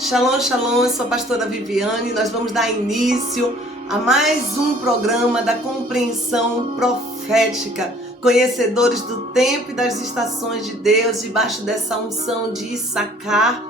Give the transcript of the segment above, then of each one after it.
Shalom, shalom, eu sou a pastora Viviane e nós vamos dar início a mais um programa da compreensão profética. Conhecedores do tempo e das estações de Deus, debaixo dessa unção de Issacar,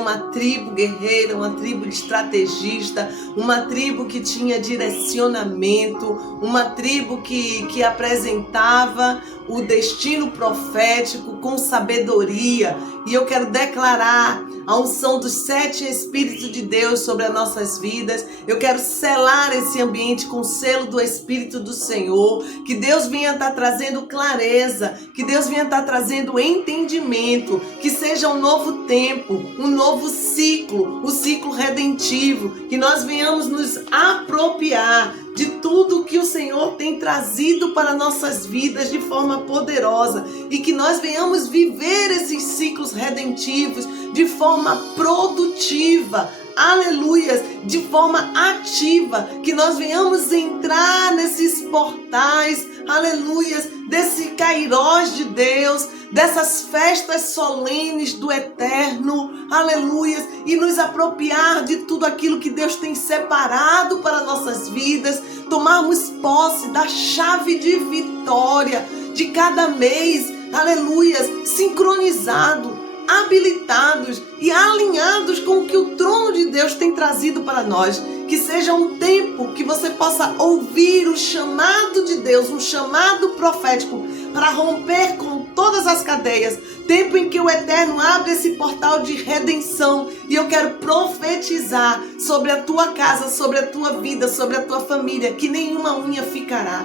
uma tribo guerreira, uma tribo de estrategista, uma tribo que tinha direcionamento, uma tribo que apresentava o destino profético com sabedoria. E eu quero declarar a unção dos 7 Espíritos de Deus sobre as nossas vidas. Eu quero selar esse ambiente com o selo do Espírito do Senhor. Que Deus venha estar trazendo clareza, que Deus venha estar trazendo entendimento, que seja um novo tempo, um novo ciclo, o ciclo redentivo, que nós venhamos nos apropriar de tudo que o Senhor tem trazido para nossas vidas de forma poderosa e que nós venhamos viver esses ciclos redentivos de forma produtiva, aleluias, de forma ativa, que nós venhamos entrar nesses portais, aleluias, desse kairós de Deus, dessas festas solenes do eterno, aleluias, e nos apropriar de tudo aquilo que Deus tem separado para nossas vidas, tomarmos posse da chave de vitória de cada mês, aleluias, sincronizado, habilitados e alinhados com o que o trono de Deus tem trazido para nós. Que seja um tempo que você possa ouvir o chamado de Deus, um chamado profético para romper com todas as cadeias. Tempo em que o Eterno abre esse portal de redenção. E eu quero profetizar sobre a tua casa, sobre a tua vida, sobre a tua família, que nenhuma unha ficará.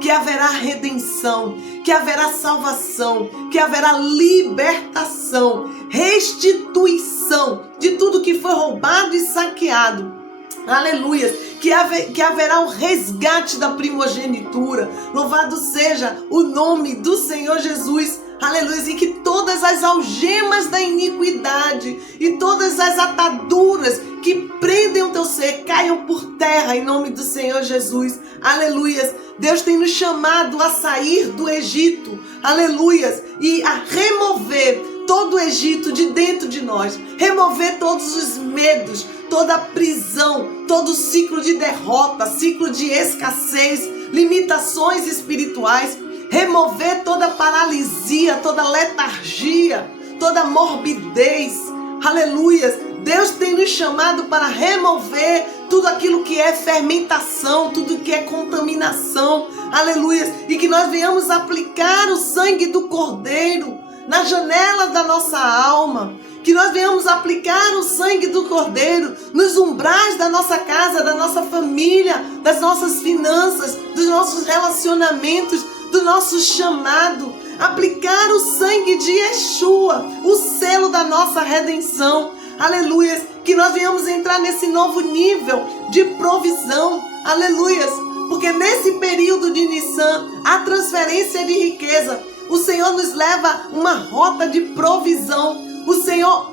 Que haverá redenção, que haverá salvação, que haverá libertação, restituição de tudo que foi roubado e saqueado. Aleluia, que haverá o resgate da primogenitura. Louvado seja o nome do Senhor Jesus. Aleluia, e que todas as algemas da iniquidade e todas as ataduras que prendem o teu ser caiam por terra em nome do Senhor Jesus. Aleluia, Deus tem nos chamado a sair do Egito, aleluia, e a remover todo o Egito de dentro de nós, remover todos os medos, toda a prisão, todo o ciclo de derrota, ciclo de escassez, limitações espirituais, remover toda a paralisia, toda a letargia, toda a morbidez, aleluia. Deus tem nos chamado para remover tudo aquilo que é fermentação, tudo que é contaminação, aleluia, e que nós venhamos aplicar o sangue do Cordeiro na janela da nossa alma, que nós venhamos aplicar o sangue do Cordeiro nos umbrais da nossa casa, da nossa família, das nossas finanças, dos nossos relacionamentos, do nosso chamado, aplicar o sangue de Yeshua, o selo da nossa redenção, aleluia, que nós venhamos entrar nesse novo nível de provisão, aleluia, porque nesse período de Nissan, a transferência de riqueza, o Senhor nos leva uma rota de provisão. O Senhor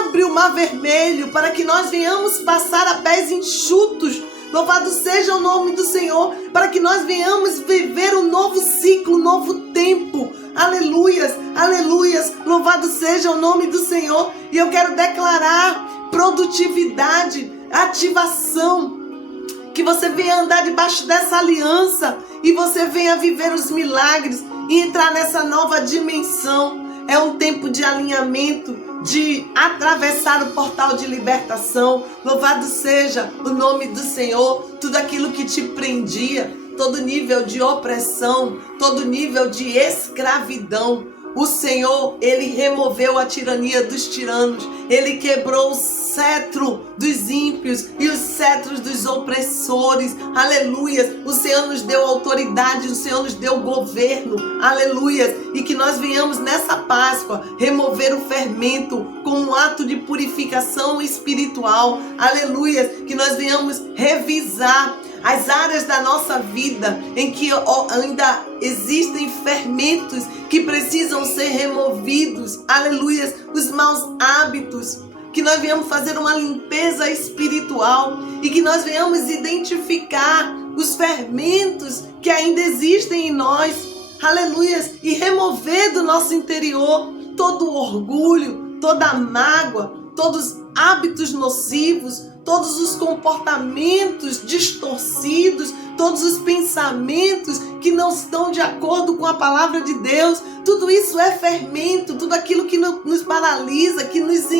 abre o mar vermelho para que nós venhamos passar a pés enxutos. Louvado seja o nome do Senhor, para que nós venhamos viver um novo ciclo, um novo tempo. Aleluias, aleluias. Louvado seja o nome do Senhor. E eu quero declarar produtividade, ativação. Que você venha andar debaixo dessa aliança e você venha viver os milagres e entrar nessa nova dimensão. É um tempo de alinhamento, de atravessar o portal de libertação. Louvado seja o nome do Senhor. Tudo aquilo que te prendia, todo nível de opressão, todo nível de escravidão, o Senhor, Ele removeu a tirania dos tiranos. Ele quebrou o cetro dos ímpios e os cetros dos opressores. Aleluia. O Senhor nos deu autoridade, o Senhor nos deu governo. Aleluia. E que nós venhamos nessa Páscoa remover o fermento com um ato de purificação espiritual. Aleluia. Que nós venhamos revisar as áreas da nossa vida em que ainda existem fermentos que precisam ser removidos. Aleluia. Os maus hábitos. Que nós venhamos fazer uma limpeza espiritual e que nós venhamos identificar os fermentos que ainda existem em nós. Aleluia. E remover do nosso interior todo o orgulho, toda a mágoa, todos os hábitos nocivos, todos os comportamentos distorcidos, todos os pensamentos que não estão de acordo com a palavra de Deus. Tudo isso é fermento, tudo aquilo que nos paralisa, que nos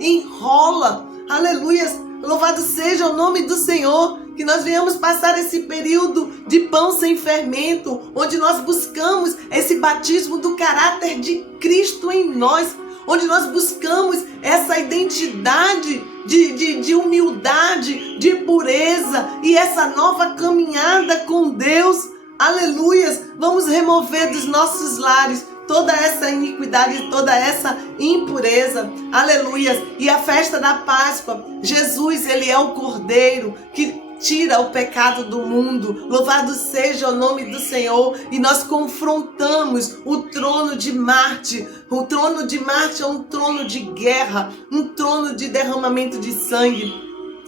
enrola. Aleluia! Louvado seja o nome do Senhor, que nós venhamos passar esse período de pão sem fermento, onde nós buscamos esse batismo do caráter de Cristo em nós, onde nós buscamos essa identidade de humildade, de pureza e essa nova caminhada com Deus. Aleluias! Vamos remover dos nossos lares toda essa iniquidade, toda essa impureza. Aleluias! E a festa da Páscoa, Jesus, ele é o Cordeiro que tira o pecado do mundo. Louvado seja o nome do Senhor. E nós confrontamos o trono de Marte. O trono de Marte é um trono de guerra, um trono de derramamento de sangue.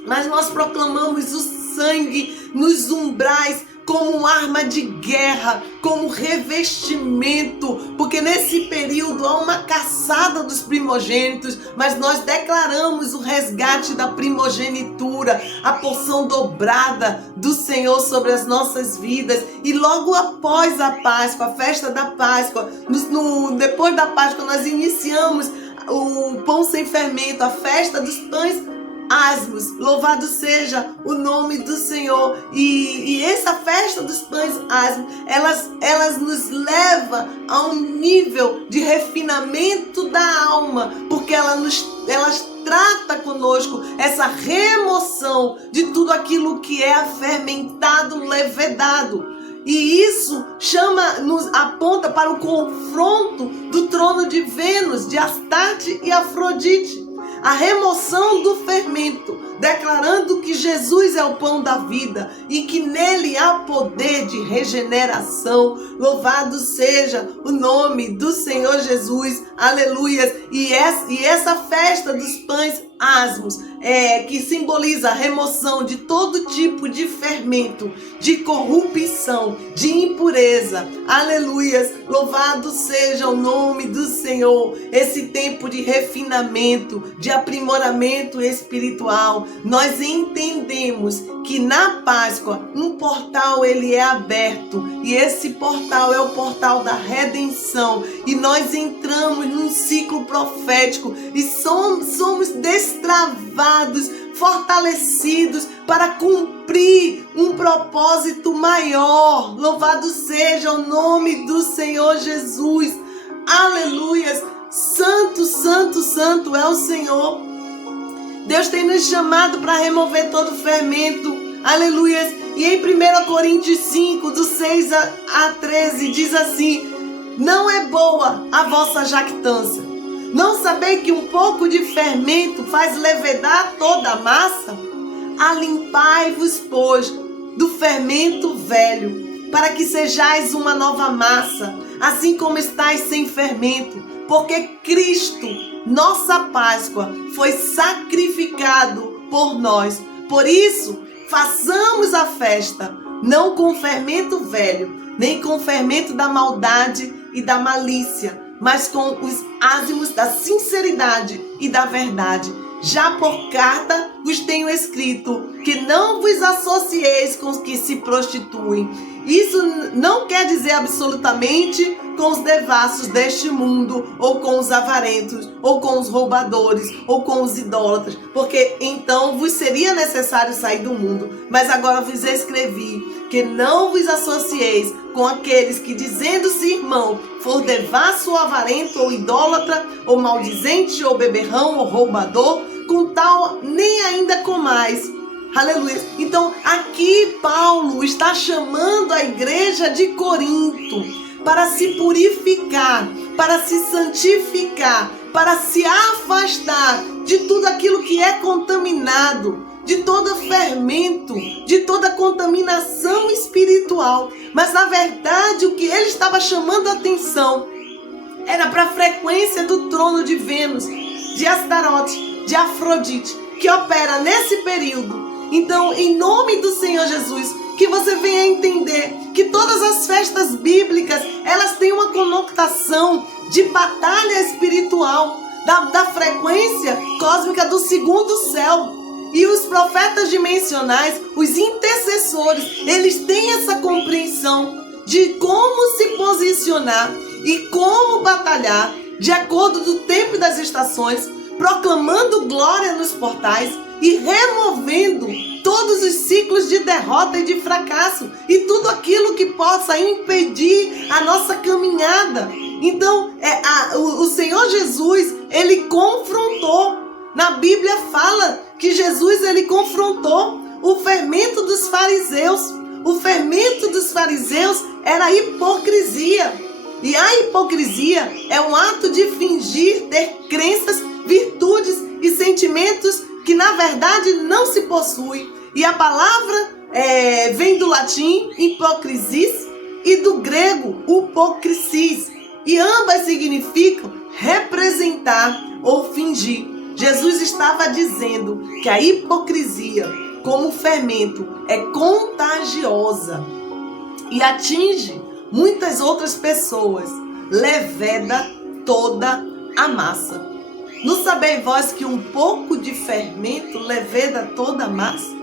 Mas nós proclamamos o sangue nos umbrais como arma de guerra, como revestimento, porque nesse período há uma caçada dos primogênitos, mas nós declaramos o resgate da primogenitura, a porção dobrada do Senhor sobre as nossas vidas. E logo após a Páscoa, a festa da Páscoa, depois da Páscoa nós iniciamos o pão sem fermento, a festa dos pães asmos. Louvado seja o nome do Senhor. E essa festa dos pães asmos, elas nos leva a um nível de refinamento da alma, porque elas trata conosco essa remoção de tudo aquilo que é fermentado, levedado. E isso nos aponta para o confronto do trono de Vênus, de Astarte e Afrodite. A remoção do fermento, declarando que Jesus é o pão da vida e que nele há poder de regeneração. Louvado seja o nome do Senhor Jesus. Aleluia! E essa festa dos pães asmos, que simboliza a remoção de todo tipo de fermento, de corrupção, de impureza. Aleluias! Louvado seja o nome do Senhor. Esse tempo de refinamento, de aprimoramento espiritual. Nós entendemos que na Páscoa um portal ele é aberto, e esse portal é o portal da redenção, e nós entramos num ciclo profético e somos destravados, fortalecidos para cumprir um propósito maior. Louvado seja o nome do Senhor Jesus. Aleluias! Santo, santo, santo é o Senhor. Deus tem nos chamado para remover todo fermento. Aleluia! E em 1 Coríntios 5, do 6 a 13, diz assim: não é boa a vossa jactância. Não sabeis que um pouco de fermento faz levedar toda a massa? Alimpai-vos, pois, do fermento velho, para que sejais uma nova massa, assim como estáis sem fermento. Porque Cristo, nossa Páscoa, foi sacrificado por nós. Por isso, façamos a festa, não com fermento velho, nem com fermento da maldade e da malícia, mas com os ázimos da sinceridade e da verdade. Já por carta vos tenho escrito que não vos associeis com os que se prostituem. Isso não quer dizer absolutamente com os devassos deste mundo, ou com os avarentos, ou com os roubadores, ou com os idólatras, porque então vos seria necessário sair do mundo. Mas agora vos escrevi que não vos associeis com aqueles que, dizendo-se irmão, for devasso ou avarento, ou idólatra, ou maldizente, ou beberrão, ou roubador, com tal nem ainda comais. Aleluia! Então aqui Paulo está chamando a igreja de Corinto para se purificar, para se santificar, para se afastar de tudo aquilo que é contaminado, de todo fermento, de toda contaminação espiritual. Mas na verdade o que ele estava chamando a atenção era para a frequência do trono de Vênus, de Astarote, de Afrodite, que opera nesse período. Então, em nome do Senhor Jesus, que você venha entender que todas as festas bíblicas, elas têm uma conotação de batalha espiritual. da frequência cósmica do segundo céu. E os profetas dimensionais, os intercessores, eles têm essa compreensão de como se posicionar e como batalhar de acordo do tempo e das estações, proclamando glória nos portais e removendo todos os ciclos de derrota e de fracasso e tudo aquilo que possa impedir a nossa caminhada. Então, o Senhor Jesus, ele confrontou. Na Bíblia fala que Jesus, ele confrontou o fermento dos fariseus. O fermento dos fariseus era a hipocrisia. E a hipocrisia é um ato de fingir ter crenças, virtudes e sentimentos que na verdade não se possuem. E a palavra vem do latim hipocrisis e do grego upocrisis. E ambas significam representar ou fingir. Jesus estava dizendo que a hipocrisia, como fermento, é contagiosa e atinge muitas outras pessoas, leveda toda a massa. Não sabeis vós que um pouco de fermento leveda toda a massa?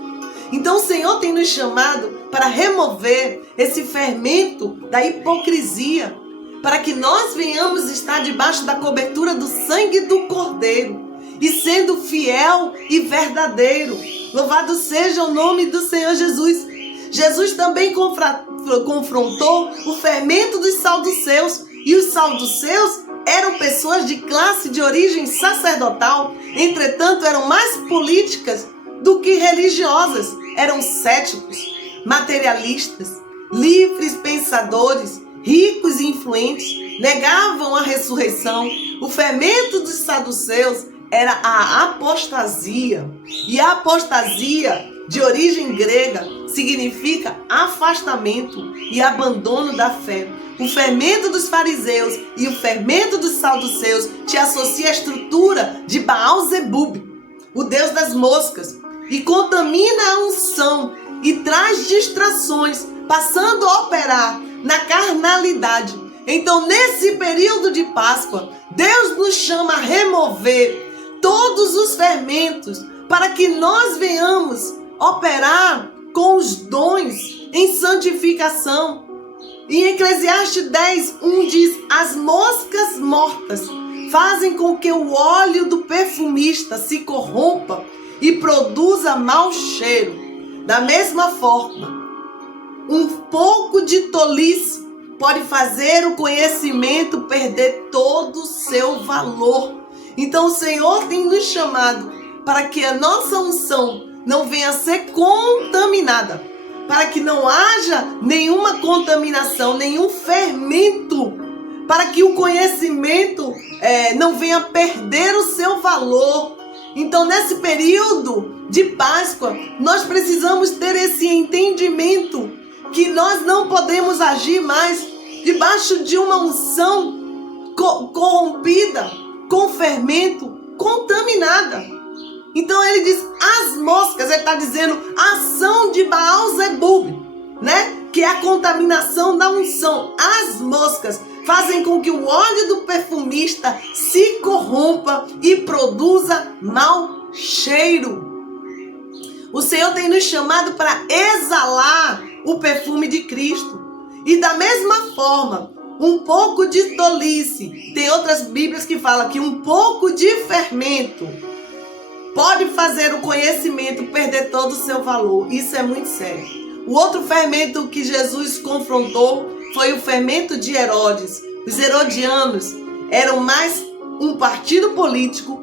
Então o Senhor tem nos chamado para remover esse fermento da hipocrisia, para que nós venhamos estar debaixo da cobertura do sangue do Cordeiro e sendo fiel e verdadeiro. Louvado seja o nome do Senhor Jesus. Jesus também confrontou o fermento dos saduceus. E os saduceus eram pessoas de classe de origem sacerdotal, entretanto eram mais políticas do que religiosas. Eram céticos, materialistas, livres pensadores, ricos e influentes, negavam a ressurreição. O fermento dos saduceus era a apostasia. E a apostasia, de origem grega, significa afastamento e abandono da fé. O fermento dos fariseus e o fermento dos saduceus te associa à estrutura de Baal-zebub, o deus das moscas, e contamina a unção e traz distrações, passando a operar na carnalidade. Então, nesse período de Páscoa, Deus nos chama a remover todos os fermentos para que nós venhamos operar com os dons em santificação. Em Eclesiastes 10:1 diz: as moscas mortas fazem com que o óleo do perfumista se corrompa e produza mau cheiro. Da mesma forma, um pouco de tolice pode fazer o conhecimento perder todo o seu valor. Então o Senhor tem nos chamado para que a nossa unção não venha a ser contaminada, para que não haja nenhuma contaminação, nenhum fermento, para que o conhecimento não venha a perder o seu valor. Então, nesse período de Páscoa, nós precisamos ter esse entendimento que nós não podemos agir mais debaixo de uma unção corrompida, com fermento, contaminada. Então ele diz, as moscas, ele está dizendo a ação de Baal-zebub, né? Que é a contaminação da unção. As moscas fazem com que o óleo do perfumista se corrompa e produza mau cheiro. O Senhor tem nos chamado para exalar o perfume de Cristo. E da mesma forma, um pouco de tolice. Tem outras Bíblias que falam que um pouco de fermento pode fazer o conhecimento perder todo o seu valor. Isso é muito sério. O outro fermento que Jesus confrontou foi o fermento de Herodes. Os herodianos eram mais um partido político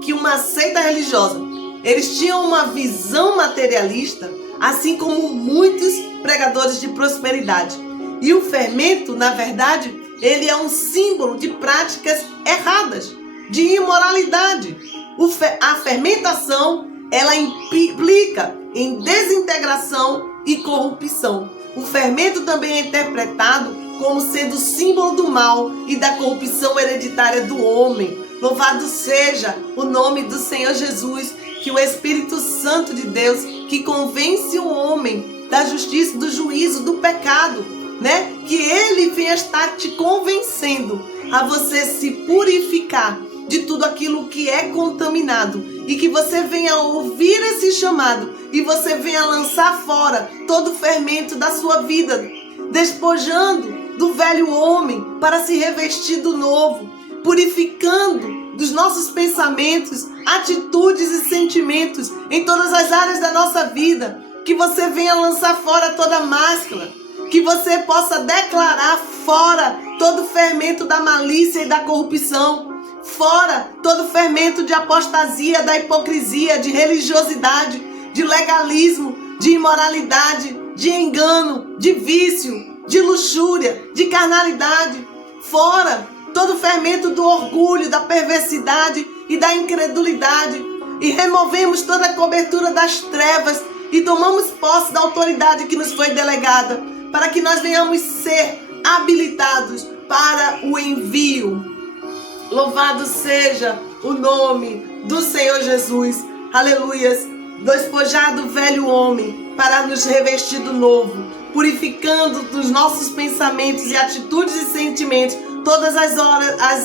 que uma seita religiosa. Eles tinham uma visão materialista, assim como muitos pregadores de prosperidade. E o fermento, na verdade, ele é um símbolo de práticas erradas, de imoralidade. A fermentação, ela implica em desintegração e corrupção. O fermento também é interpretado como sendo símbolo do mal e da corrupção hereditária do homem. Louvado seja o nome do Senhor Jesus, que o Espírito Santo de Deus, que convence o homem da justiça, do juízo, do pecado, né? Que ele venha estar te convencendo a você se purificar de tudo aquilo que é contaminado e que você venha ouvir esse chamado e você venha lançar fora todo o fermento da sua vida, despojando do velho homem para se revestir do novo, purificando dos nossos pensamentos, atitudes e sentimentos em todas as áreas da nossa vida, que você venha lançar fora toda máscara, que você possa declarar fora todo o fermento da malícia e da corrupção, fora todo o fermento de apostasia, da hipocrisia, de religiosidade, de legalismo, de imoralidade, de engano, de vício, de luxúria, de carnalidade, fora todo o fermento do orgulho, da perversidade e da incredulidade, e removemos toda a cobertura das trevas e tomamos posse da autoridade que nos foi delegada, para que nós venhamos ser habilitados para o envio. Louvado seja o nome do Senhor Jesus. Aleluias. Despojar do velho homem para nos revestir do novo, purificando dos nossos pensamentos e atitudes e sentimentos todas as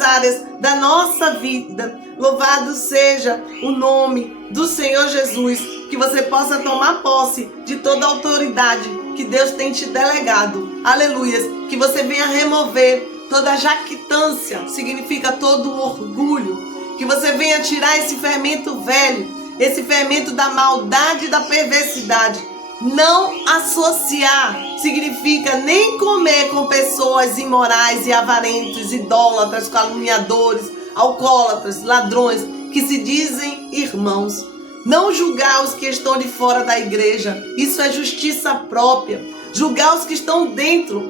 áreas da nossa vida. Louvado seja o nome do Senhor Jesus. Que você possa tomar posse de toda a autoridade que Deus tem te delegado. Aleluias. Que você venha remover toda a jactância, significa todo o orgulho. Que você venha tirar esse fermento velho, esse fermento da maldade e da perversidade. Não associar significa nem comer com pessoas imorais e avarentos, idólatras, caluniadores, alcoólatras, ladrões, que se dizem irmãos. Não julgar os que estão de fora da igreja, isso é justiça própria. Julgar os que estão dentro,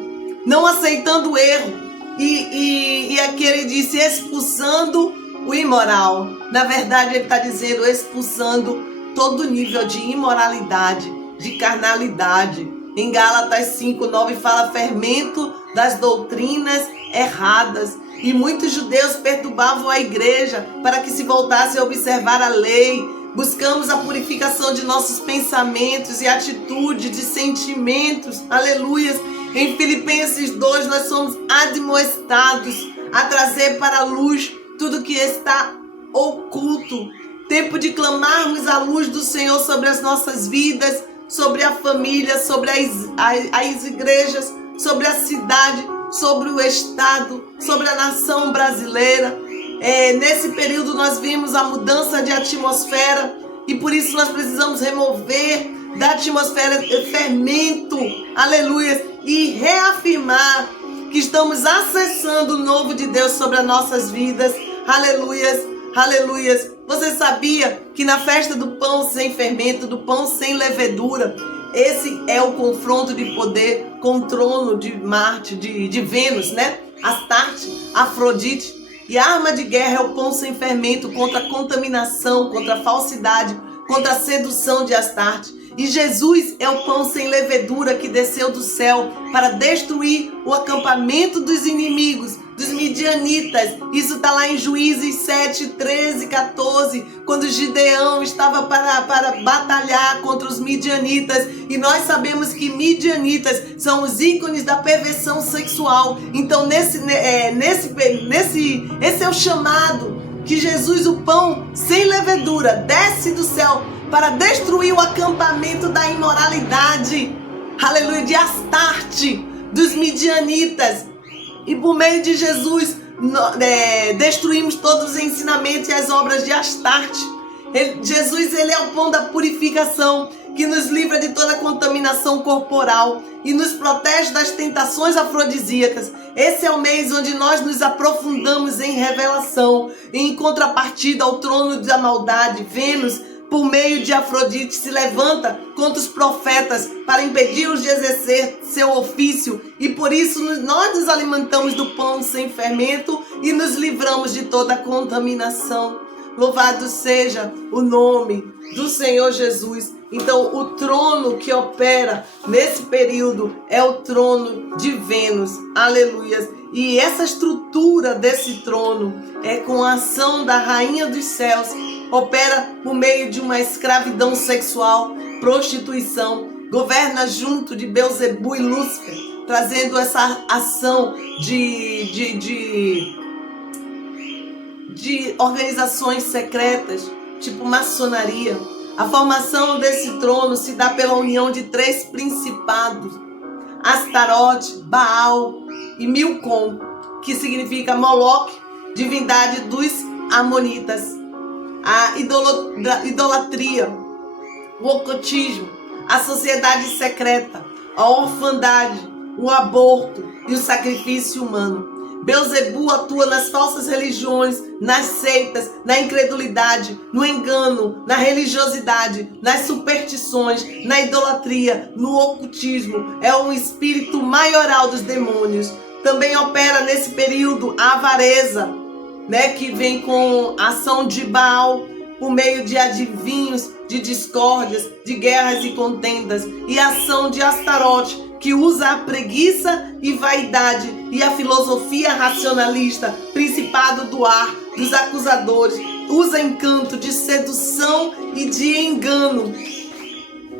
não aceitando o erro. E aqui ele disse expulsando o imoral. Na verdade ele está dizendo expulsando todo nível de imoralidade, de carnalidade. Em Gálatas 5:9 fala fermento das doutrinas erradas. E muitos judeus perturbavam a igreja para que se voltasse a observar a lei. Buscamos a purificação de nossos pensamentos e atitudes, de sentimentos. Aleluias. Em Filipenses 2 nós somos admoestados a trazer para a luz tudo que está oculto. Tempo de clamarmos a luz do Senhor sobre as nossas vidas, sobre a família, sobre as igrejas, sobre a cidade, sobre o estado, sobre a nação brasileira. Nesse período nós vimos a mudança de atmosfera e por isso nós precisamos remover da atmosfera fermento, aleluia, e reafirmar que estamos acessando o novo de Deus sobre as nossas vidas, aleluias, aleluias. Você sabia que na festa do pão sem fermento, do pão sem levedura, esse é o confronto de poder com o trono de Marte, de Vênus, né? Astarte, Afrodite. E a arma de guerra é o pão sem fermento contra a contaminação, contra a falsidade, contra a sedução de Astarte. E Jesus é o pão sem levedura que desceu do céu para destruir o acampamento dos inimigos, dos midianitas. Isso está lá em Juízes 7, 13, 14, quando Gideão estava para batalhar contra os midianitas. E nós sabemos que midianitas são os ícones da perversão sexual. Então esse é o chamado que Jesus, o pão sem levedura, desce do céu para destruir o acampamento da imoralidade, aleluia, de Astarte, dos midianitas. E por meio de Jesus, destruímos todos os ensinamentos e as obras de Astarte. Jesus, ele é o pão da purificação, que nos livra de toda contaminação corporal e nos protege das tentações afrodisíacas. Esse é o mês onde nós nos aprofundamos em revelação, em contrapartida ao trono da maldade. Vênus, por meio de Afrodite, se levanta contra os profetas para impedi-los de exercer seu ofício. E por isso nós nos alimentamos do pão sem fermento e nos livramos de toda a contaminação. Louvado seja o nome do Senhor Jesus. Então, o trono que opera nesse período é o trono de Vênus. Aleluia. E essa estrutura desse trono é com a ação da Rainha dos Céus. Opera por meio de uma escravidão sexual, prostituição. Governa junto de Belzebu e Lúcifer, trazendo essa ação de de organizações secretas, tipo maçonaria. A formação desse trono se dá pela união de 3 principados: Astarote, Baal e Milcom, que significa Moloque, divindade dos amonitas. A idolatria, o ocultismo, a sociedade secreta, a orfandade, o aborto e o sacrifício humano. Beelzebu atua nas falsas religiões, nas seitas, na incredulidade, no engano, na religiosidade, nas superstições, na idolatria, no ocultismo. É um espírito maioral dos demônios. Também opera nesse período a avareza, que vem com a ação de Baal, por meio de adivinhos, de discórdias, de guerras e contendas, e a ação de Astarote, que usa a preguiça e vaidade e a filosofia racionalista, principado do ar, dos acusadores, usa encanto de sedução e de engano.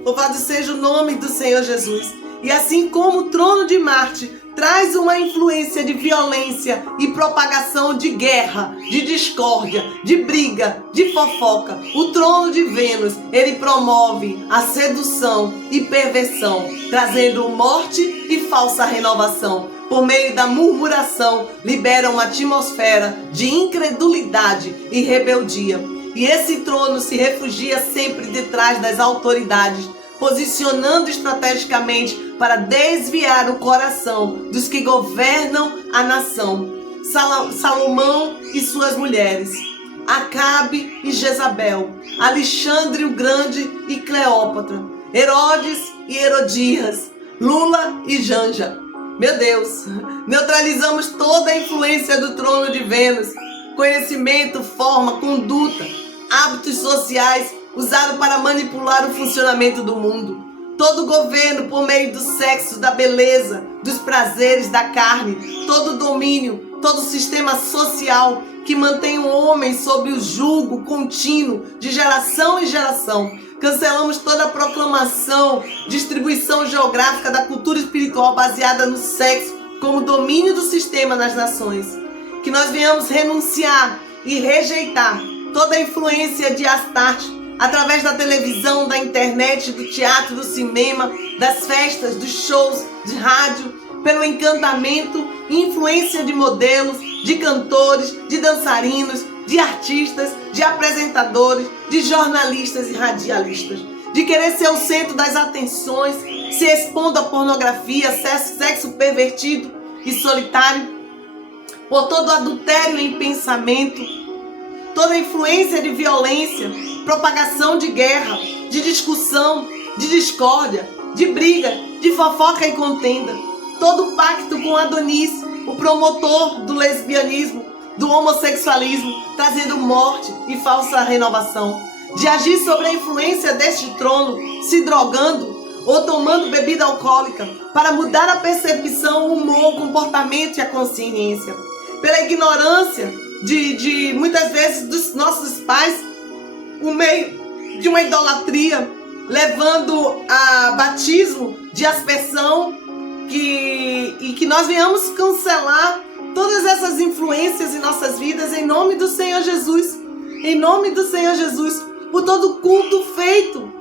Louvado seja o nome do Senhor Jesus. E assim como o trono de Marte traz uma influência de violência e propagação de guerra, de discórdia, de briga, de fofoca, o trono de Vênus, ele promove a sedução e perversão, trazendo morte e falsa renovação. Por meio da murmuração, libera uma atmosfera de incredulidade e rebeldia. E esse trono se refugia sempre detrás das autoridades, posicionando estrategicamente para desviar o coração dos que governam a nação. Salomão e suas mulheres, Acabe e Jezabel, Alexandre o Grande e Cleópatra, Herodes e Herodias, Lula e Janja. Meu Deus, neutralizamos toda a influência do trono de Vênus, conhecimento, forma, conduta, hábitos sociais, usado para manipular o funcionamento do mundo. Todo governo por meio do sexo, da beleza, dos prazeres da carne, todo domínio, todo sistema social que mantém o homem sob o jugo contínuo de geração em geração. Cancelamos toda a proclamação, distribuição geográfica da cultura espiritual baseada no sexo como domínio do sistema nas nações. Que nós venhamos renunciar e rejeitar toda a influência de Astarte, através da televisão, da internet, do teatro, do cinema, das festas, dos shows, de rádio, pelo encantamento e influência de modelos, de cantores, de dançarinos, de artistas, de apresentadores, de jornalistas e radialistas, de querer ser o centro das atenções, se expondo à pornografia, sexo pervertido e solitário, por todo adultério em pensamento, toda influência de violência, propagação de guerra, de discussão, de discórdia, de briga, de fofoca e contenda, todo pacto com Adonis, o promotor do lesbianismo, do homossexualismo, trazendo morte e falsa renovação, de agir sobre a influência deste trono, se drogando ou tomando bebida alcoólica, para mudar a percepção, o humor, o comportamento e a consciência, pela ignorância de muitas vezes dos nossos pais, por meio de uma idolatria, levando a batismo de aspersão, e que nós venhamos cancelar todas essas influências em nossas vidas, em nome do Senhor Jesus, em nome do Senhor Jesus, por todo culto feito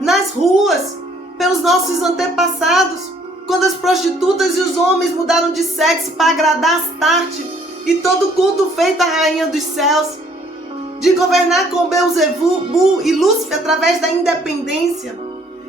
nas ruas, pelos nossos antepassados, quando as prostitutas e os homens mudaram de sexo para agradar Astarte, e todo culto feito à Rainha dos Céus, de governar com Beelzebu e Lúcifer através da independência,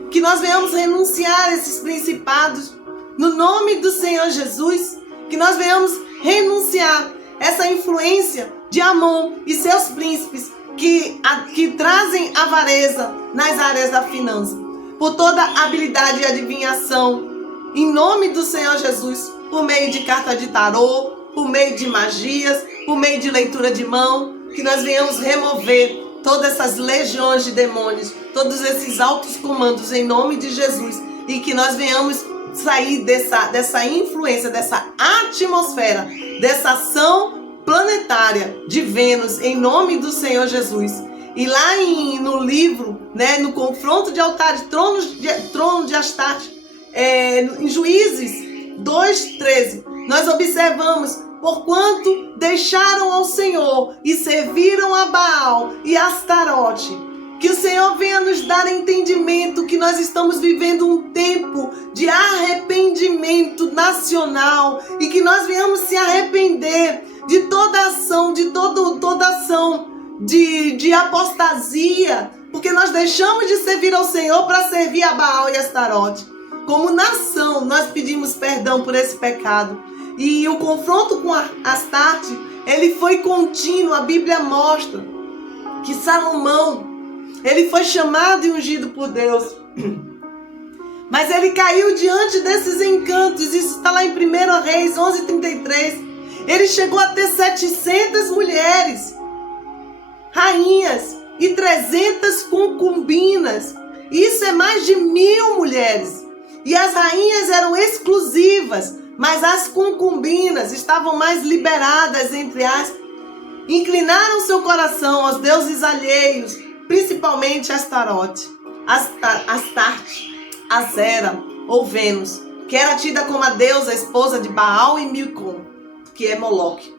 que nós venhamos renunciar a esses principados, no nome do Senhor Jesus, que nós venhamos renunciar essa influência de Amon e seus príncipes que trazem avareza nas áreas da finança, por toda habilidade e adivinhação, em nome do Senhor Jesus, por meio de carta de tarô, por meio de magias, por meio de leitura de mão, que nós venhamos remover todas essas legiões de demônios, todos esses altos comandos em nome de Jesus, e que nós venhamos sair dessa influência, dessa atmosfera, dessa ação planetária de Vênus em nome do Senhor Jesus. E lá no livro, no confronto de altares, trono de Astarte, em Juízes 2:13, nós observamos porquanto deixaram ao Senhor e serviram a Baal e a Astarote. Que o Senhor venha nos dar entendimento que nós estamos vivendo um tempo de arrependimento nacional e que nós venhamos se arrepender de toda ação, toda ação de apostasia, porque nós deixamos de servir ao Senhor para servir a Baal e a Astarote. Como nação, nós pedimos perdão por esse pecado. E o confronto com Astarte, ele foi contínuo. A Bíblia mostra que Salomão, ele foi chamado e ungido por Deus, mas ele caiu diante desses encantos. Isso está lá em 1 Reis 11:33. Ele chegou a ter 700 mulheres, rainhas e 300 concubinas. Isso é mais de 1000 mulheres. E as rainhas eram exclusivas, mas as concubinas estavam mais liberadas, entre aspas. Inclinaram seu coração aos deuses alheios, principalmente Astarote, Astarte, Azera ou Vênus, que era tida como a deusa esposa de Baal e Milcom, que é Moloque.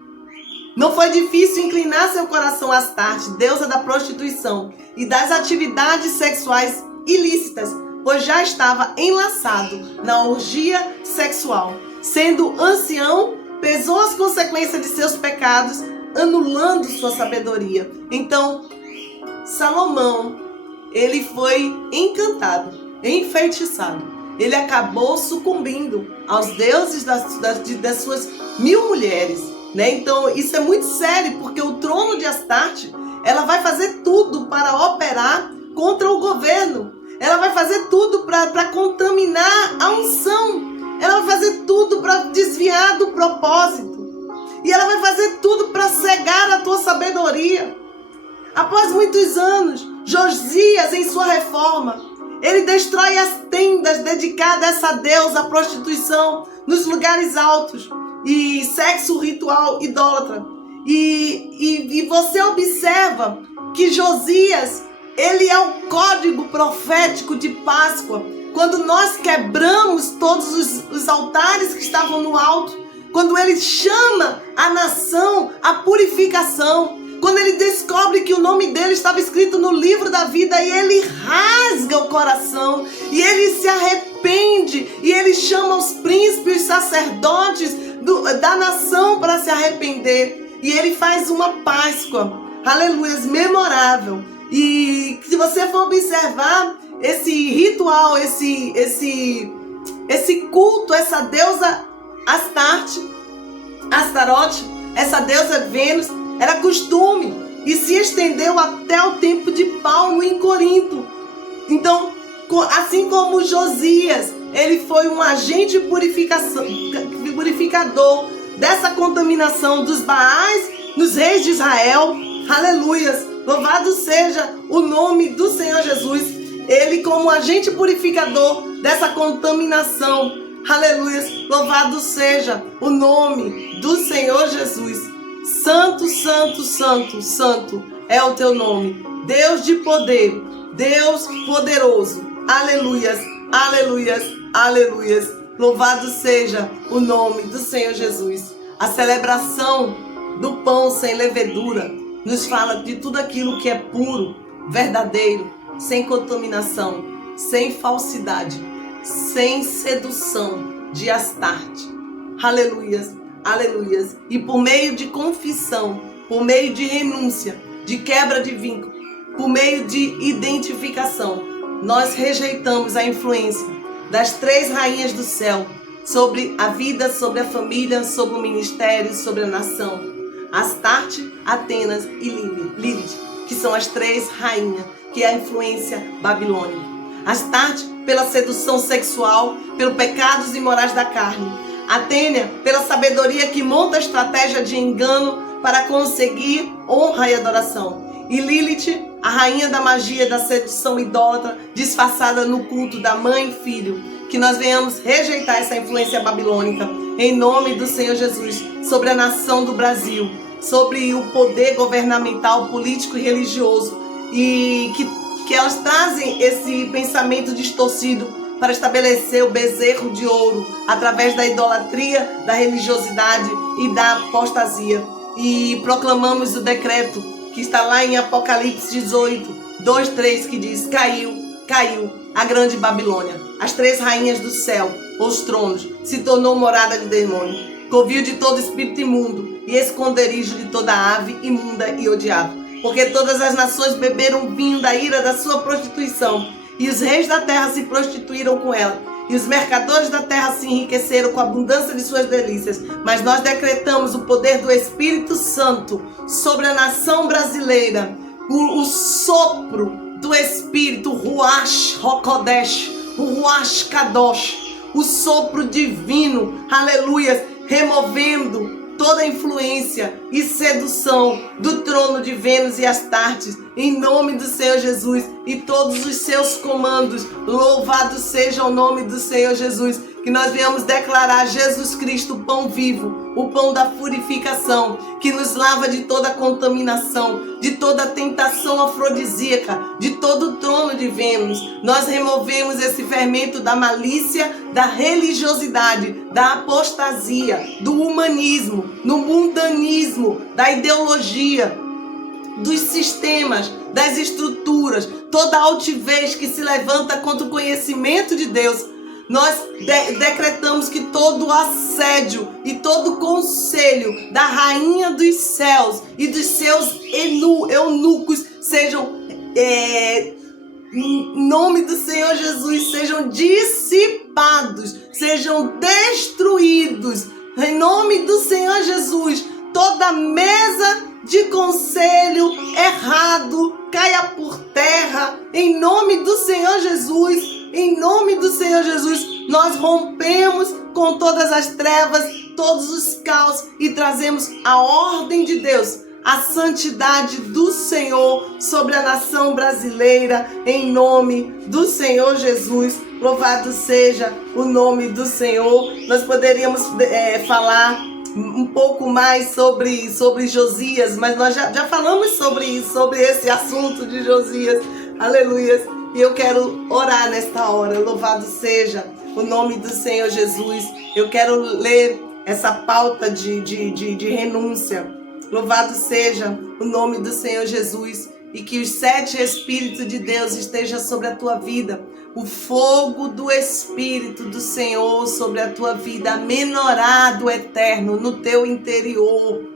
Não foi difícil inclinar seu coração a Astarte, deusa da prostituição e das atividades sexuais ilícitas, pois já estava enlaçado na orgia sexual. Sendo ancião, pesou as consequências de seus pecados, anulando sua sabedoria. Então, Salomão, ele foi encantado, enfeitiçado. Ele acabou sucumbindo aos deuses das suas 1000 mulheres, né? Então, isso é muito sério, porque o trono de Astarte, ela vai fazer tudo para operar contra o governo. Ela vai fazer tudo para contaminar a unção. Ela vai fazer tudo para desviar do propósito. E ela vai fazer tudo para cegar a tua sabedoria. Após muitos anos, Josias, em sua reforma, ele destrói as tendas dedicadas a essa deusa, a prostituição, nos lugares altos, e sexo ritual idólatra. E você observa que Josias, ele é o código profético de Páscoa. Quando nós quebramos todos os altares que estavam no alto, quando ele chama a nação à purificação, quando ele descobre que o nome dele estava escrito no livro da vida, e ele rasga o coração, e ele se arrepende, e ele chama os príncipes, os sacerdotes da nação para se arrepender, e ele faz uma Páscoa, aleluia, memorável. E se você for observar esse ritual, esse culto, essa deusa Astarote, essa deusa Vênus, era costume e se estendeu até o tempo de Paulo em Corinto. Então, assim como Josias, ele foi um agente purificador dessa contaminação dos Baais nos reis de Israel. Aleluias! Louvado seja o nome do Senhor Jesus. Ele como agente purificador dessa contaminação. Aleluias! Louvado seja o nome do Senhor Jesus. Santo, santo, santo, santo é o teu nome. Deus de poder, Deus poderoso. Aleluias, aleluias, aleluias. Louvado seja o nome do Senhor Jesus. A celebração do pão sem levedura nos fala de tudo aquilo que é puro, verdadeiro, sem contaminação, sem falsidade, sem sedução de Astarte. Aleluias. Aleluias. E por meio de confissão, por meio de renúncia, de quebra de vínculo, por meio de identificação, nós rejeitamos a influência das 3 rainhas do céu sobre a vida, sobre a família, sobre o ministério, sobre a nação. Astarte, Atenas e Lilith, que são as 3 rainhas, que é a influência babilônica. Astarte pela sedução sexual, pelos pecados imorais da carne. Atênia, pela sabedoria que monta a estratégia de engano para conseguir honra e adoração. E Lilith, a rainha da magia, da sedução idólatra, disfarçada no culto da mãe e filho. Que nós venhamos rejeitar essa influência babilônica, em nome do Senhor Jesus, sobre a nação do Brasil, sobre o poder governamental, político e religioso. E que elas trazem esse pensamento distorcido para estabelecer o bezerro de ouro através da idolatria, da religiosidade e da apostasia. E proclamamos o decreto que está lá em Apocalipse 18, 2, 3, que diz: caiu a grande Babilônia, as 3 rainhas do céu, os tronos, se tornou morada de demônio, covil de todo espírito imundo e esconderijo de toda ave imunda e odiável. Porque todas as nações beberam vinho da ira da sua prostituição, e os reis da terra se prostituíram com ela, e os mercadores da terra se enriqueceram com a abundância de suas delícias. Mas nós decretamos o poder do Espírito Santo sobre a nação brasileira, o sopro do Espírito, o Ruach Hokodesh, o Ruach Kadosh, o sopro divino, aleluia, removendo toda influência e sedução do trono de Vênus e Astartes, em nome do Senhor Jesus, e todos os seus comandos. Louvado seja o nome do Senhor Jesus. Que nós venhamos declarar Jesus Cristo, o pão vivo, o pão da purificação, que nos lava de toda contaminação, de toda tentação afrodisíaca, de todo o trono de Vênus. Nós removemos esse fermento da malícia, da religiosidade, da apostasia, do humanismo, do mundanismo, da ideologia, dos sistemas, das estruturas, toda altivez que se levanta contra o conhecimento de Deus. Nós decretamos que todo assédio e todo conselho da rainha dos céus e dos seus eunucos sejam, em nome do Senhor Jesus, sejam dissipados, sejam destruídos. Em nome do Senhor Jesus, toda mesa de conselho errado caia por terra. Em nome do Senhor Jesus. Em nome do Senhor Jesus, nós rompemos com todas as trevas, todos os caos e trazemos a ordem de Deus, a santidade do Senhor sobre a nação brasileira, em nome do Senhor Jesus. Louvado seja o nome do Senhor. Nós poderíamos falar um pouco mais sobre Josias, mas nós já falamos sobre esse assunto de Josias. Aleluia. E eu quero orar nesta hora. Louvado seja o nome do Senhor Jesus. Eu quero ler essa pauta de renúncia. Louvado seja o nome do Senhor Jesus. E que os 7 Espíritos de Deus estejam sobre a tua vida. O fogo do Espírito do Senhor sobre a tua vida. A menorá do eterno no teu interior.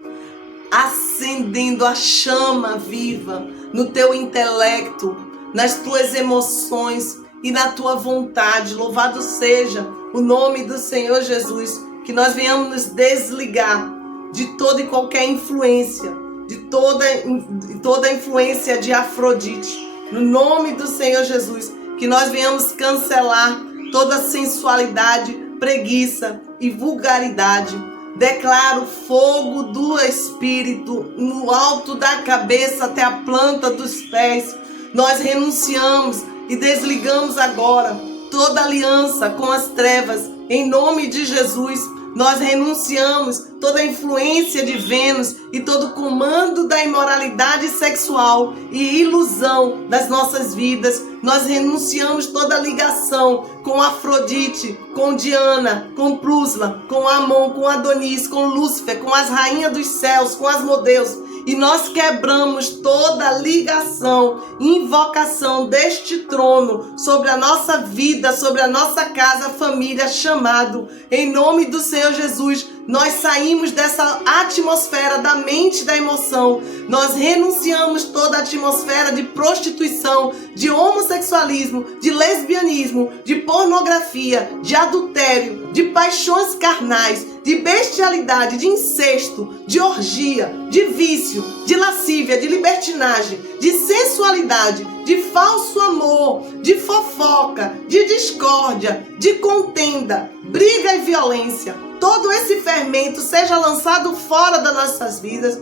Acendendo a chama viva no teu intelecto, nas tuas emoções e na tua vontade. Louvado seja o nome do Senhor Jesus. Que nós venhamos nos desligar de toda e qualquer influência, de toda influência de Afrodite. No nome do Senhor Jesus. Que nós venhamos cancelar toda sensualidade, preguiça e vulgaridade. Declaro fogo do Espírito no alto da cabeça até a planta dos pés. Nós renunciamos e desligamos agora toda aliança com as trevas. Em nome de Jesus, nós renunciamos toda influência de Vênus e todo comando da imoralidade sexual e ilusão das nossas vidas. Nós renunciamos toda ligação com Afrodite, com Diana, com Prusla, com Amon, com Adonis, com Lúcifer, com as rainhas dos céus, com as modeus. E nós quebramos toda ligação, invocação deste trono sobre a nossa vida, sobre a nossa casa, família, chamado. Em nome do Senhor Jesus, nós saímos dessa atmosfera da mente e da emoção. Nós renunciamos toda a atmosfera de prostituição, de homossexualismo, de lesbianismo, de pornografia, de adultério, de paixões carnais, de bestialidade, de incesto, de orgia, de vício, de lascívia, de libertinagem, de sensualidade, de falso amor, de fofoca, de discórdia, de contenda, briga e violência. Todo esse fermento seja lançado fora das nossas vidas.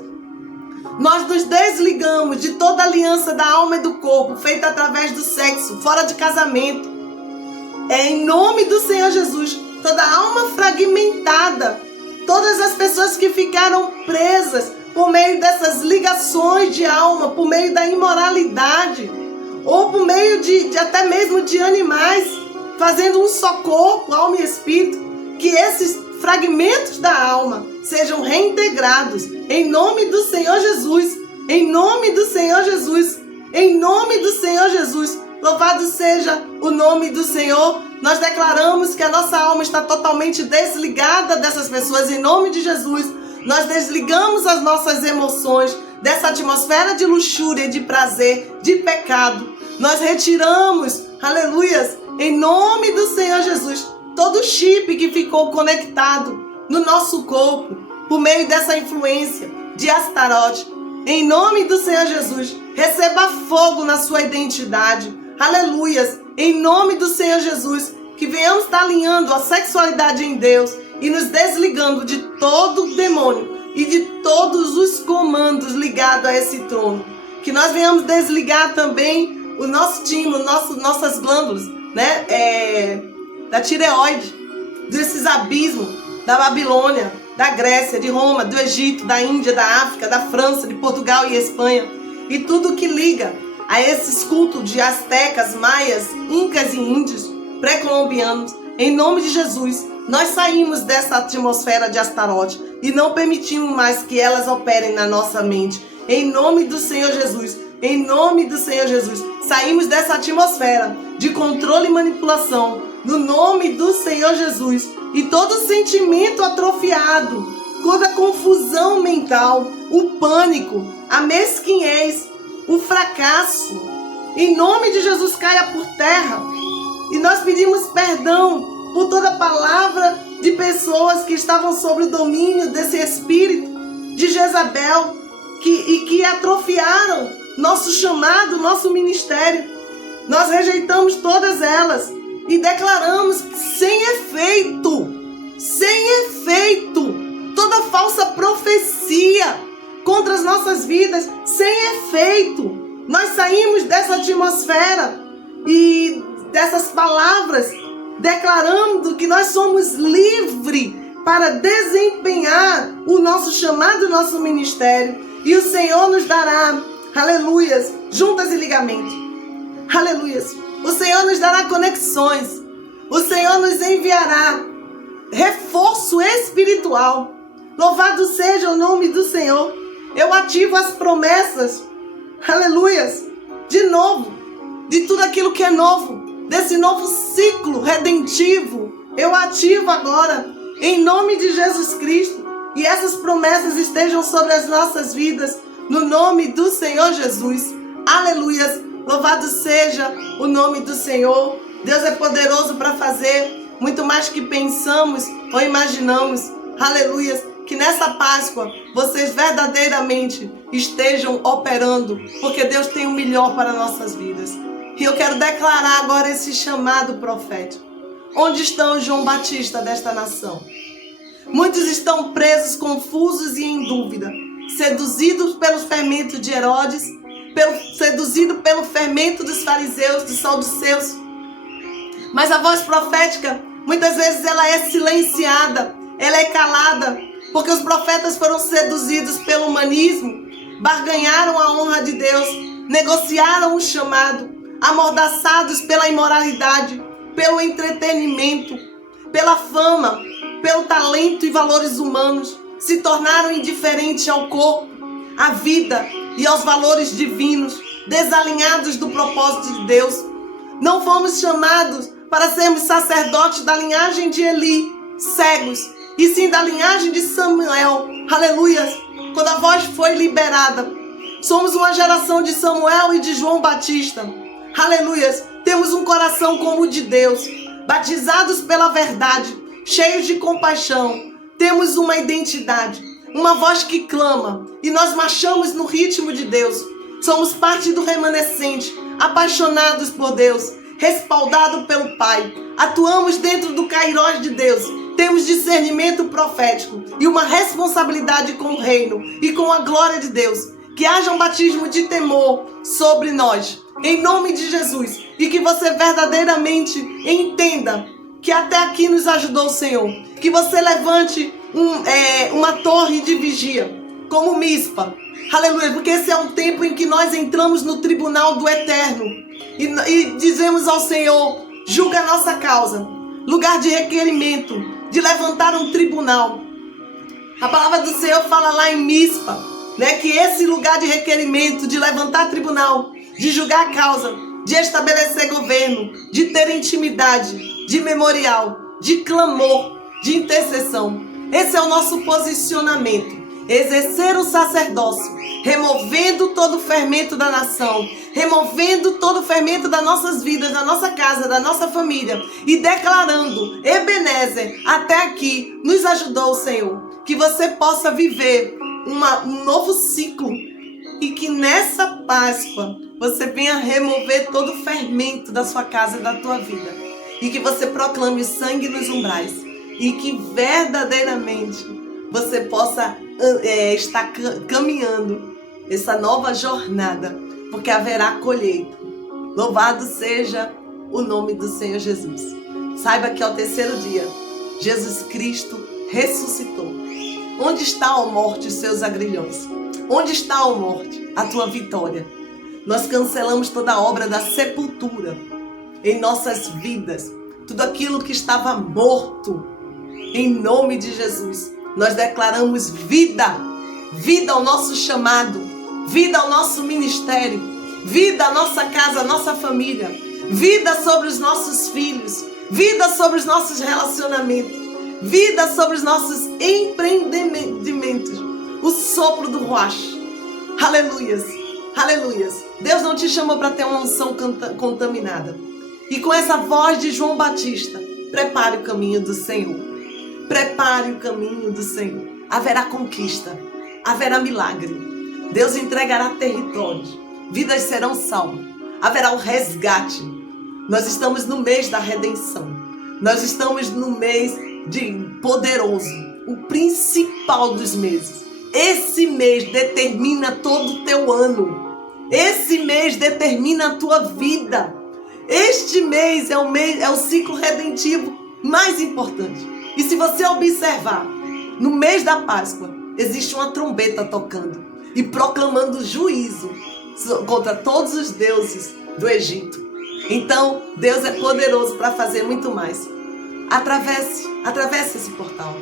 Nós nos desligamos de toda aliança da alma e do corpo feita através do sexo, fora de casamento. Em nome do Senhor Jesus, toda alma fragmentada, todas as pessoas que ficaram presas por meio dessas ligações de alma, por meio da imoralidade, ou por meio de até mesmo de animais, fazendo um só corpo, alma e espírito, que esses fragmentos da alma sejam reintegrados em nome do Senhor Jesus, em nome do Senhor Jesus, em nome do Senhor Jesus. Louvado seja o nome do Senhor. Nós declaramos que a nossa alma está totalmente desligada dessas pessoas em nome de Jesus. Nós desligamos as nossas emoções dessa atmosfera de luxúria, de prazer, de pecado. Nós retiramos, aleluias, em nome do Senhor Jesus, todo chip que ficou conectado no nosso corpo por meio dessa influência de Astarote. Em nome do Senhor Jesus, receba fogo na sua identidade. Aleluias, em nome do Senhor Jesus, que venhamos estar alinhando a sexualidade em Deus e nos desligando de todo o demônio e de todos os comandos ligados a esse trono. Que nós venhamos desligar também o nosso timo, nossas glândulas, né? Da tireoide, desses abismos da Babilônia, da Grécia, de Roma, do Egito, da Índia, da África, da França, de Portugal e Espanha. E tudo que liga a esses cultos de astecas, maias, incas e índios, pré-colombianos. Em nome de Jesus, nós saímos dessa atmosfera de Astarote e não permitimos mais que elas operem na nossa mente. Em nome do Senhor Jesus, em nome do Senhor Jesus, saímos dessa atmosfera de controle e manipulação, no nome do Senhor Jesus. E todo sentimento atrofiado, toda confusão mental, o pânico, a mesquinhez, o fracasso, em nome de Jesus caia por terra. E nós pedimos perdão por toda palavra de pessoas que estavam sob o domínio desse espírito de Jezabel, que atrofiaram nosso chamado, nosso ministério. Nós rejeitamos todas elas e declaramos sem efeito, toda falsa profecia contra as nossas vidas, sem efeito. Nós saímos dessa atmosfera e dessas palavras, declarando que nós somos livres para desempenhar o nosso chamado, o nosso ministério. E o Senhor nos dará, aleluias, juntas e ligamentos. Aleluias. O Senhor nos dará conexões. O Senhor nos enviará reforço espiritual. Louvado seja o nome do Senhor. Eu ativo as promessas, aleluias, de novo, de tudo aquilo que é novo, desse novo ciclo redentivo. Eu ativo agora, em nome de Jesus Cristo. E essas promessas estejam sobre as nossas vidas, no nome do Senhor Jesus. Aleluias. Louvado seja o nome do Senhor. Deus é poderoso para fazer muito mais que pensamos ou imaginamos. Aleluias. Que nessa Páscoa vocês verdadeiramente estejam operando, porque Deus tem o melhor para nossas vidas. E eu quero declarar agora esse chamado profético. Onde estão João Batista desta nação? Muitos estão presos, confusos e em dúvida, seduzidos pelo fermento de Herodes, seduzidos pelo fermento dos fariseus, dos saduceus. Mas a voz profética, muitas vezes ela é silenciada, ela é calada, porque os profetas foram seduzidos pelo humanismo, barganharam a honra de Deus, negociaram o chamado, amordaçados pela imoralidade, pelo entretenimento, pela fama, pelo talento e valores humanos, se tornaram indiferentes ao corpo, à vida e aos valores divinos, desalinhados do propósito de Deus. Não fomos chamados para sermos sacerdotes da linhagem de Eli, cegos, e sim da linhagem de Samuel. Aleluia! Quando a voz foi liberada, somos uma geração de Samuel e de João Batista. Aleluia! Temos um coração como o de Deus, batizados pela verdade, cheios de compaixão. Temos uma identidade, uma voz que clama, e nós marchamos no ritmo de Deus. Somos parte do remanescente, apaixonados por Deus, respaldados pelo Pai. Atuamos dentro do Kairós de Deus. Temos discernimento profético e uma responsabilidade com o reino e com a glória de Deus. Que haja um batismo de temor sobre nós, em nome de Jesus. E que você verdadeiramente entenda que até aqui nos ajudou o Senhor. Que você levante uma torre de vigia, como Mispa. Aleluia, porque esse é um tempo em que nós entramos no tribunal do Eterno. E dizemos ao Senhor, julga a nossa causa, lugar de requerimento, de levantar um tribunal. A palavra do Senhor fala lá em Mispa, que esse lugar de requerimento, de levantar tribunal, de julgar a causa, de estabelecer governo, de ter intimidade, de memorial, de clamor, de intercessão. Esse é o nosso posicionamento. Exercer o sacerdócio, removendo todo o fermento da nação, removendo todo o fermento das nossas vidas, da nossa casa, da nossa família, e declarando: Ebenezer, até aqui nos ajudou o Senhor. Que você possa viver um novo ciclo e que nessa Páscoa você venha remover todo o fermento da sua casa e da tua vida. E que você proclame sangue nos umbrais e que verdadeiramente você possa estar caminhando essa nova jornada, porque haverá colheita. Louvado seja o nome do Senhor Jesus. Saiba que ao terceiro dia, Jesus Cristo ressuscitou. Onde está, ó morte, os seus agrilhões? Onde está, ó morte, a tua vitória? Nós cancelamos toda a obra da sepultura em nossas vidas. Tudo aquilo que estava morto, em nome de Jesus. Nós declaramos vida, vida ao nosso chamado, vida ao nosso ministério, vida à nossa casa, à nossa família, vida sobre os nossos filhos, vida sobre os nossos relacionamentos, vida sobre os nossos empreendimentos, o sopro do Ruach. Aleluias, aleluias. Deus não te chamou para ter uma unção contaminada. E com essa voz de João Batista, prepare o caminho do Senhor. Prepare o caminho do Senhor. Haverá conquista, haverá milagre. Deus entregará territórios, vidas serão salvas, haverá o resgate. Nós estamos no mês da redenção. Nós estamos no mês de poderoso, o principal dos meses. Esse mês determina todo o teu ano. Esse mês determina a tua vida. Este mês é o ciclo redentivo mais importante. E se você observar, no mês da Páscoa, existe uma trombeta tocando e proclamando juízo contra todos os deuses do Egito. Então, Deus é poderoso para fazer muito mais. Atravesse esse portal.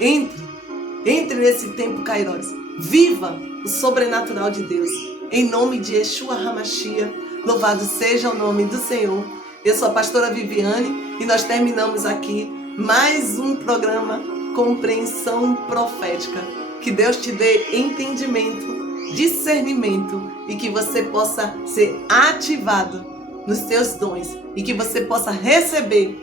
Entre nesse tempo Kairos. Viva o sobrenatural de Deus. Em nome de Yeshua HaMashiach, louvado seja o nome do Senhor. Eu sou a pastora Viviane e nós terminamos aqui mais um programa Compreensão Profética. Que Deus te dê entendimento, discernimento e que você possa ser ativado nos teus dons e que você possa receber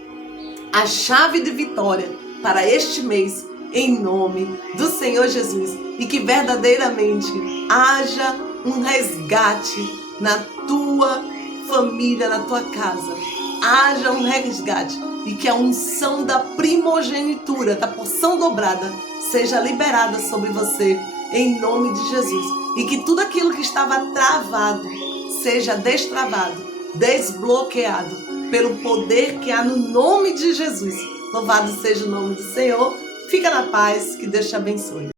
a chave de vitória para este mês, em nome do Senhor Jesus. E que verdadeiramente haja um resgate na tua família, na tua casa. Haja um resgate e que a unção da primogenitura, da porção dobrada, seja liberada sobre você, em nome de Jesus. E que tudo aquilo que estava travado seja destravado, desbloqueado pelo poder que há no nome de Jesus. Louvado seja o nome do Senhor. Fica na paz, que Deus te abençoe.